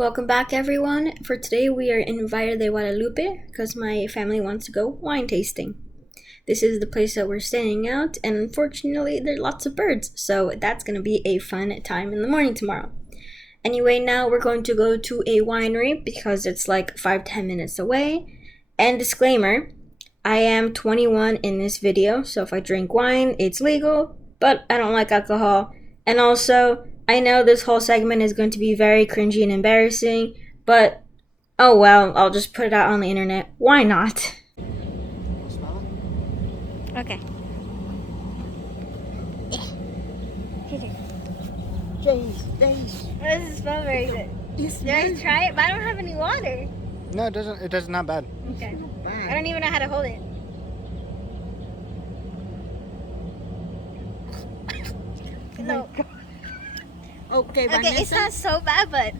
Welcome back, everyone. For today, we are in Valle de Guadalupe because my family wants to go wine tasting. This is the place that we're staying out, and unfortunately, there are lots of birds, so that's going to be a fun time in the morning tomorrow. Anyway, now we're going to go to a winery because it's like 5-10 minutes away. And disclaimer, I am 21 in this video, so if I drink wine, it's legal, but I don't like alcohol. And also, I know this whole segment is going to be very cringy and embarrassing, but oh well, I'll just put it out on the internet. Why not? Okay. Taste. This doesn't smell very good. Did I try it? But I don't have any water. No, it doesn't. It does not bad. Okay. I don't even know how to hold it. No. Okay, Okay, it's not so bad, but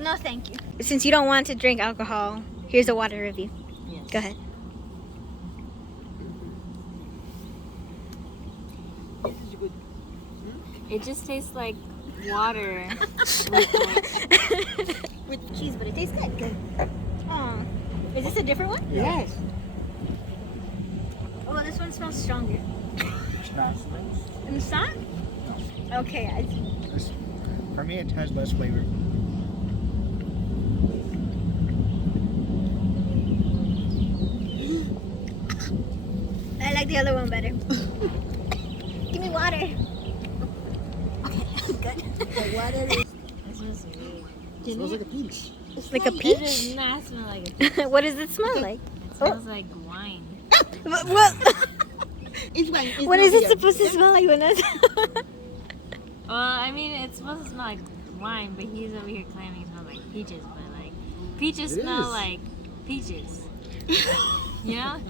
no thank you. Since you don't want to drink alcohol, here's a water review. Yes. Go ahead. This is good. It just tastes like water. With cheese, but it tastes good. Good. Oh, is this a different one? Yes. Oh, this one smells stronger. It's not. And it's not? No. Okay, I see. For me, it has less flavor. I like the other one better. Give me water. Okay, good. The water is It smells weird. It smells like a peach. Like a It peach? does not smell like a peach. What does it smell like? It smells like wine. What? it's wine. It's What not is it beer. supposed to smell like, Vanessa? Well, I mean, it's supposed to smell like wine, but he's over here claiming it smells like peaches. But like, peaches It smell is. like peaches. You know?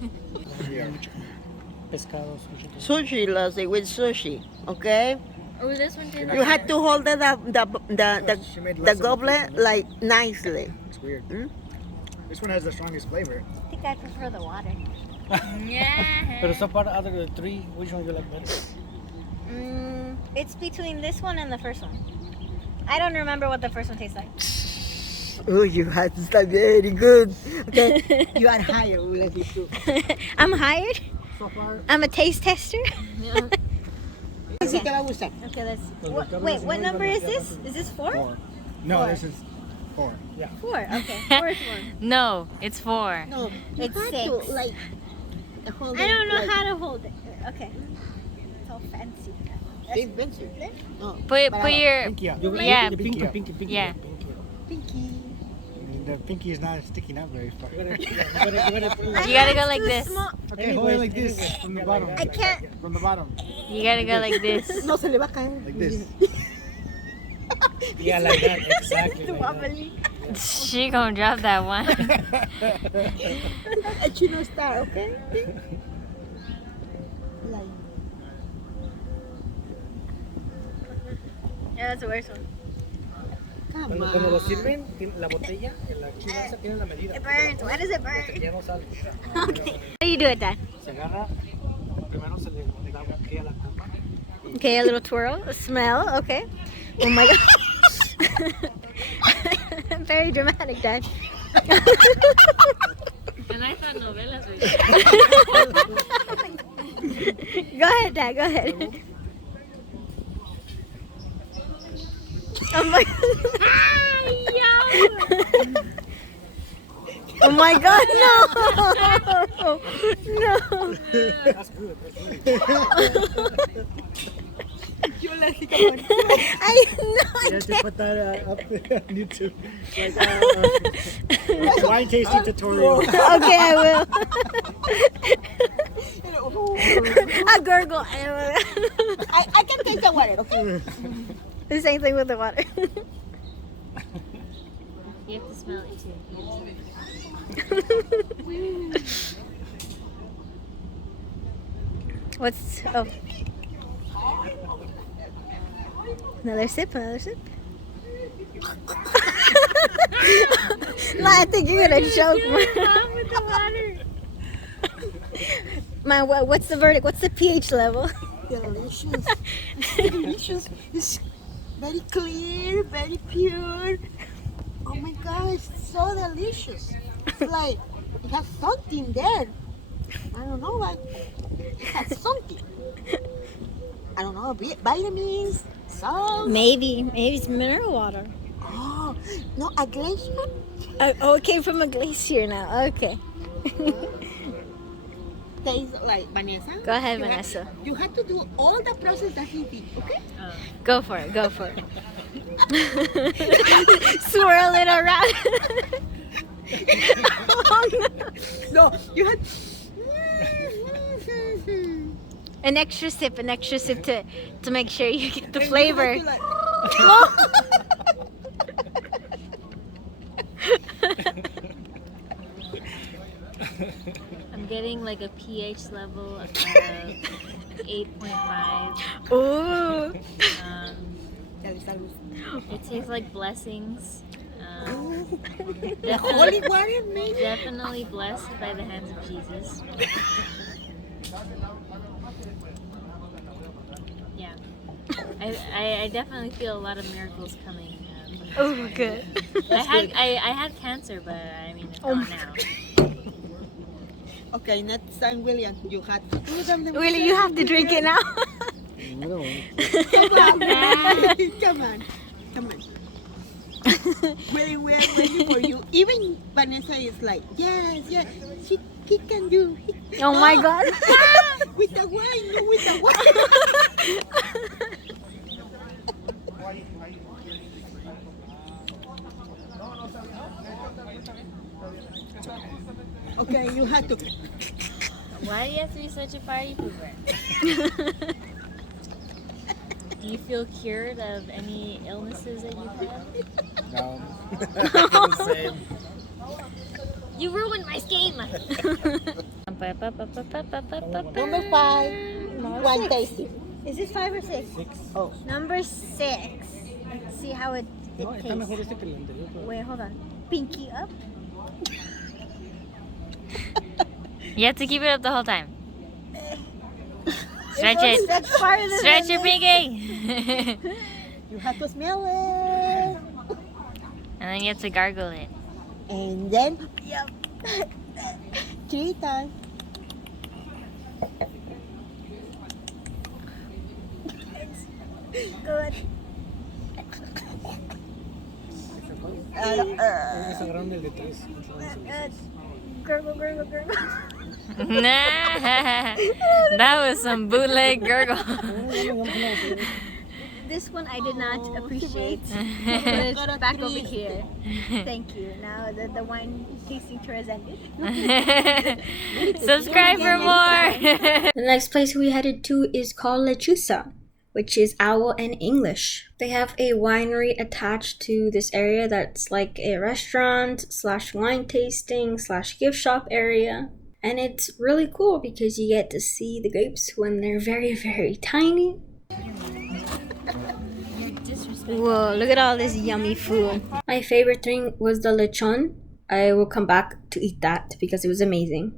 Sushi, Lassie, with sushi. Okay. Oh, this one tastes You had to hold the She made the less of a goblet peach. like nicely. It's weird. Hmm? This one has the strongest flavor. I think I prefer the water. Yeah. But so far, out of the three, which one you like better? It's between this one and the first one. I don't remember what the first one tastes like. Oh, you had to start very good. Okay. You are higher, Lassie, too. I'm hired. So far, I'm a taste tester. Yeah. Así te va a gustar. Okay, let's. Wait, what number is this? Is this 4? 4. No, Four. this is 4. 4. Okay, fourth one. No, it's 4. No, It's you had 6. to, like, hold I don't know like, how to hold it. Okay. It's all fancy. Big pencil. No. Put your Pinky up. Yeah. pinky. Yeah. Pinky. The pinky is not sticking out very far. You gotta go like this. Okay, hold it like this from the bottom. I can't. From the bottom, You gotta go like this. No se le va a caer. like this. Yeah, like that, exactly. Like that. Wobbly. She gonna drop that one. A chino star, okay? Like, Yeah, that's the worst one. come Cuando lo on. sirven, la botella, la china esa tiene la medida. It burns. Why does it burn? Ya no sale. How do you do it, Dad? Se agarra, primero se le da un a la tapa. Okay, a little twirl, a smell. Okay. Oh my god. Very dramatic, Dad. And I thought novelas were Go ahead, Dad. Go ahead. Oh my. Oh my God! No! No! That's good, that's good. Yo le dije como, I know. You have to put that up on YouTube. Like wine tasting tutorial. Okay, I will. A gurgle. I can taste the water, okay? The same thing with the water. You have to smell it too. What's oh? Another sip. Another sip. No, I think you're gonna choke. With the water. What's the verdict? What's the pH level? Delicious. Delicious. It's very clear, very pure. Oh Oh my God, it's so delicious. It's like it has something there. I don't know, like it has something. I don't know, vitamins, salt. Maybe it's mineral water. Oh, no, a glacier? Oh, it came from a glacier now. Okay. Tastes like Vanessa. Go ahead, you Vanessa. You have to do all the process that he did, okay? Go for it. Go for it. Swirl it around. Oh, no. No, you had. An extra sip to make sure you get the And you flavor. have to, like, I'm getting like a pH level of 8.5. Ooh. It tastes like blessings. the holy water, maybe? Definitely blessed by the hands of Jesus. Yeah. I definitely feel a lot of miracles coming. Oh, good. I had cancer, but I mean it's gone now. Okay, next time, William, you have to do them. Willie, you have to drink it now. No. Come on. Come on. Willie, we are waiting for you. Even Vanessa is like, yes, he can do. Oh my God. With the wine, no, with the wine. Okay, you have to. Why do you have to be such a party pooper? Do you feel cured of any illnesses that you've had? No. Same. You ruined my scheme! Number 5, wine tasting. Is it 5 or 6? 6. Oh, Number 6. Let's see how it No, está mejor tastes. este que el anterior. pero- Wait, hold on. Pinky up. You have to keep it up the whole time. Stretch it. That's farther than Stretch your this. pinky! you have to smell it. And then you have to gargle it. And then, Yep. 3 times. Good. Es agarraron el de 3. Gurgle, gurgle, gurgle. That was some bootleg gurgle. This one I did not appreciate. Put it back over here. Thank you. Now the wine tasting tour has ended. Subscribe for more. The next place we headed to is called Lechuza, which is owl in English. They have a winery attached to this area that's like a restaurant / wine tasting / gift shop area. And it's really cool because you get to see the grapes when they're very, very tiny. Whoa, look at all this yummy food. My favorite thing was the lechon. I will come back to eat that because it was amazing.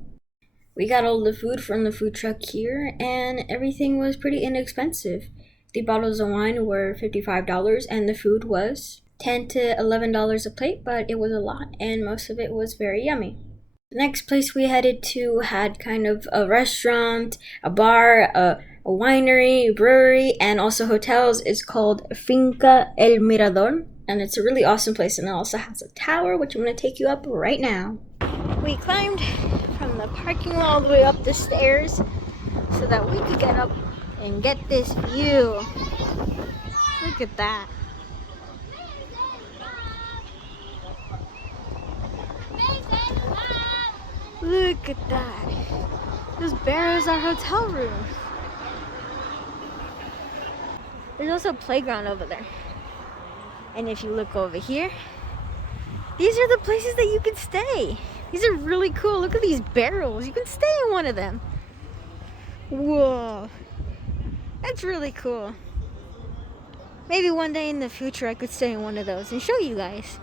We got all the food from the food truck here and everything was pretty inexpensive. The bottles of wine were $55 and the food was $10 to $11 a plate, but it was a lot and most of it was very yummy. The next place we headed to had kind of a restaurant, a bar, a winery, brewery, and also hotels. It's called Finca El Mirador, and it's a really awesome place, and it also has a tower, which I'm going to take you up right now. We climbed from the parking lot all the way up the stairs so that we could get up and get this view. Look at that. Look at that. Those barrels are hotel rooms. There's also a playground over there. And if you look over here, these are the places that you can stay. These are really cool. Look at these barrels. You can stay in one of them. Whoa. That's really cool. Maybe one day in the future I could stay in one of those and show you guys.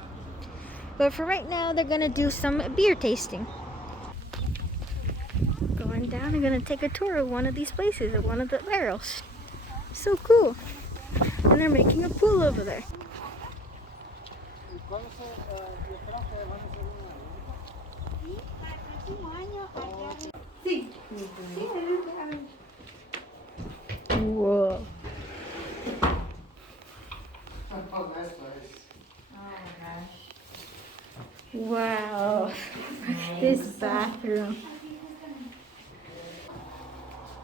But for right now, they're gonna do some beer tasting. Going down, I'm gonna take a tour of one of these places, at one of the barrels. So cool. And they're making a pool over there. ¿Cuándo se esperan que van a hacer una? Sí. Whoa. Wow. This bathroom.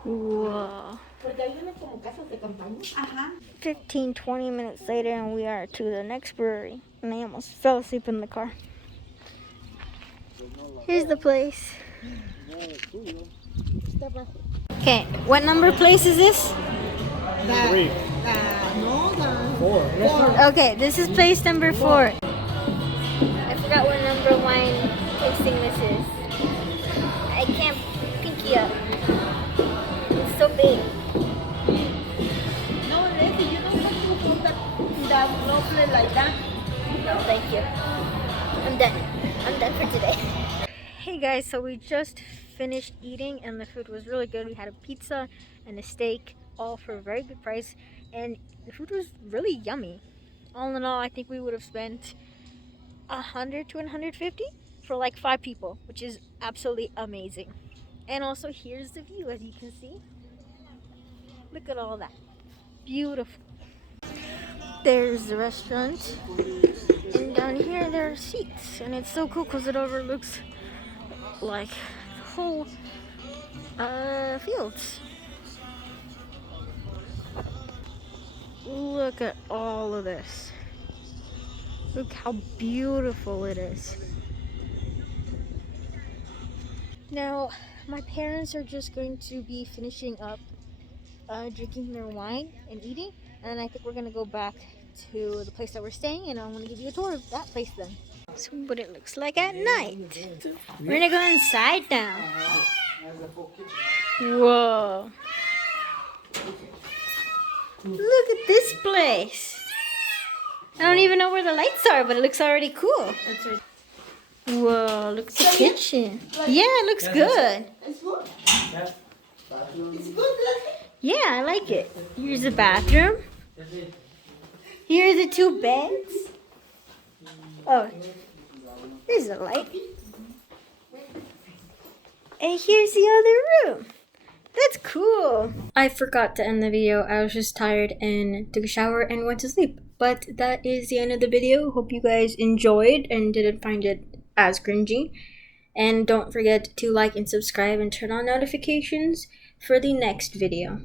Whoa. Porque hay unas como casas de campaña. Ajá. 15-20 minutes later and we are to the next brewery. And I almost fell asleep in the car. Here's the place. Okay, what number place is this? Three. No, Four. Okay, this is place number 4. I forgot what number wine tasting this is. I can't pinky up. It's so big. no, Leslie, you don't have to hold that lovely like that. No, thank you. I'm done. I'm done for today. Hey guys, so we just finished eating and the food was really good. We had a pizza and a steak, all for a very good price, and the food was really yummy. All in all, I think we would have spent 100 to 150 for like 5 people, which is absolutely amazing. And also here's the view, as you can see. Look at all that. Beautiful. There's the restaurant, and down here there are seats, and it's so cool because it overlooks like the whole fields. Look at all of this. Look how beautiful it is. Now my parents are just going to be finishing up drinking their wine and eating, and I think we're gonna go back to the place that we're staying, and I'm gonna give you a tour of that place then. So what it looks like at night. We're gonna go inside now. Whoa. Look at this place. I don't even know where the lights are, but it looks already cool. Whoa, look at the kitchen. Yeah, it looks good. It's good. It's good, Leslie. Yeah, I like it. Here's the bathroom. Here are the 2 beds. Oh, there's a light. And here's the other room. That's cool. I forgot to end the video. I was just tired and took a shower and went to sleep. But that is the end of the video. Hope you guys enjoyed and didn't find it as cringy. And don't forget to like and subscribe and turn on notifications for the next video.